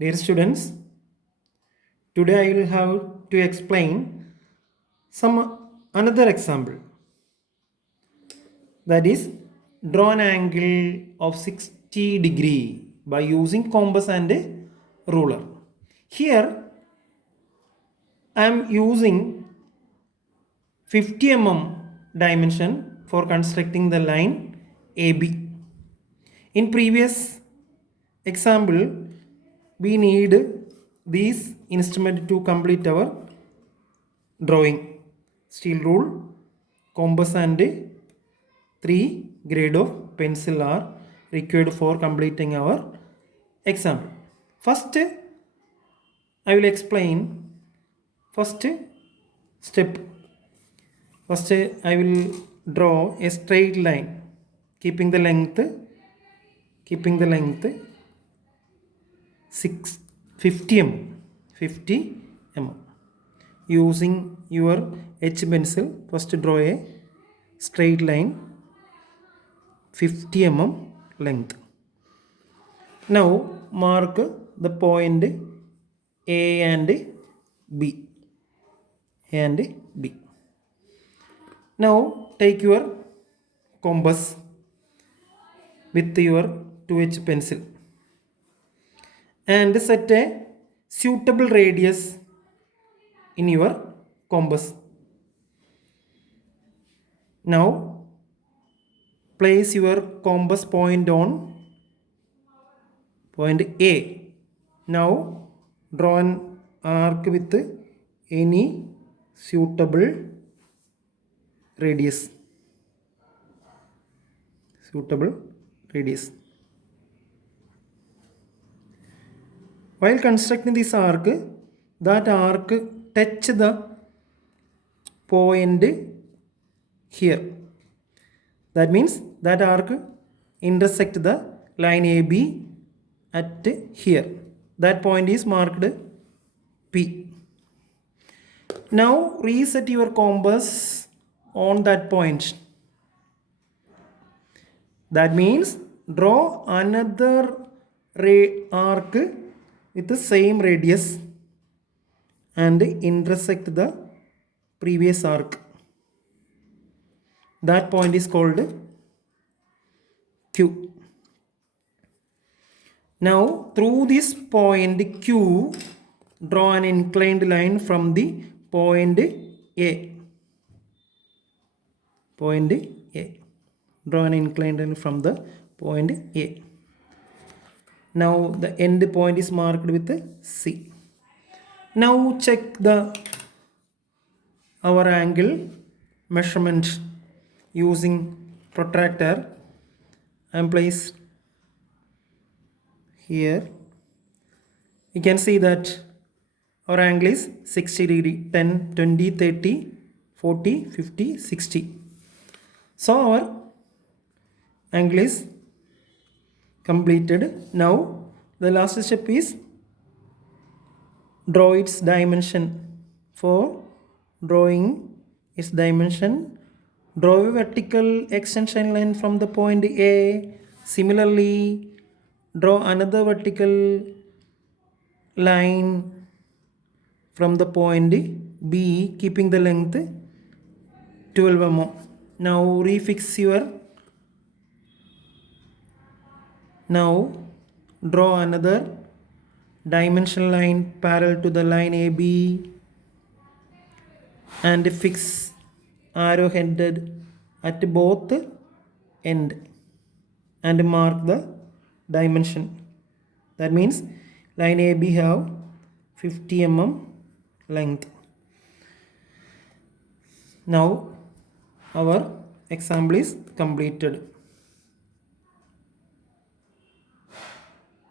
Dear students, today I will have to explain some another example, that is draw an angle of 60 degree by using compass and a ruler. Here I am using 50 mm dimension for constructing the line AB. In previous example, we need these instrument to complete our drawing. Steel rule, compass and 3 grade of pencil are required for completing our example. First, I will explain first step. First, I will draw a straight line, keeping the length 50 mm. Using your H pencil, first draw a straight line 50 mm length. Now mark the point A and B. Now take your compass with your 2H pencil and set a suitable radius in your compass. Now place your compass point on point A. Now draw an arc with any suitable radius. While constructing this arc, that arc touch the point here. That means that arc intersect the line AB at here. That point is marked P. Now reset your compass on that point. That means draw another arc with the same radius and intersect the previous arc. That point is called Q. Now through this point Q, draw an inclined line from the point A. Draw an inclined line from the point A. Now the end point is marked with C. Now check our angle measurement using protractor and place here. You can see that our angle is 60 degree, 10, 20, 30, 40, 50, 60. So our angle is completed. Now the last step is draw its dimension. For drawing its dimension, draw a vertical extension line from the point A. Similarly, draw another vertical line from the point B, keeping the length 12 mm. Now refix your. Now draw another dimension line parallel to the line AB and fix arrow headed at both end and mark the dimension. That means line AB have 50 mm length. Now our example is completed.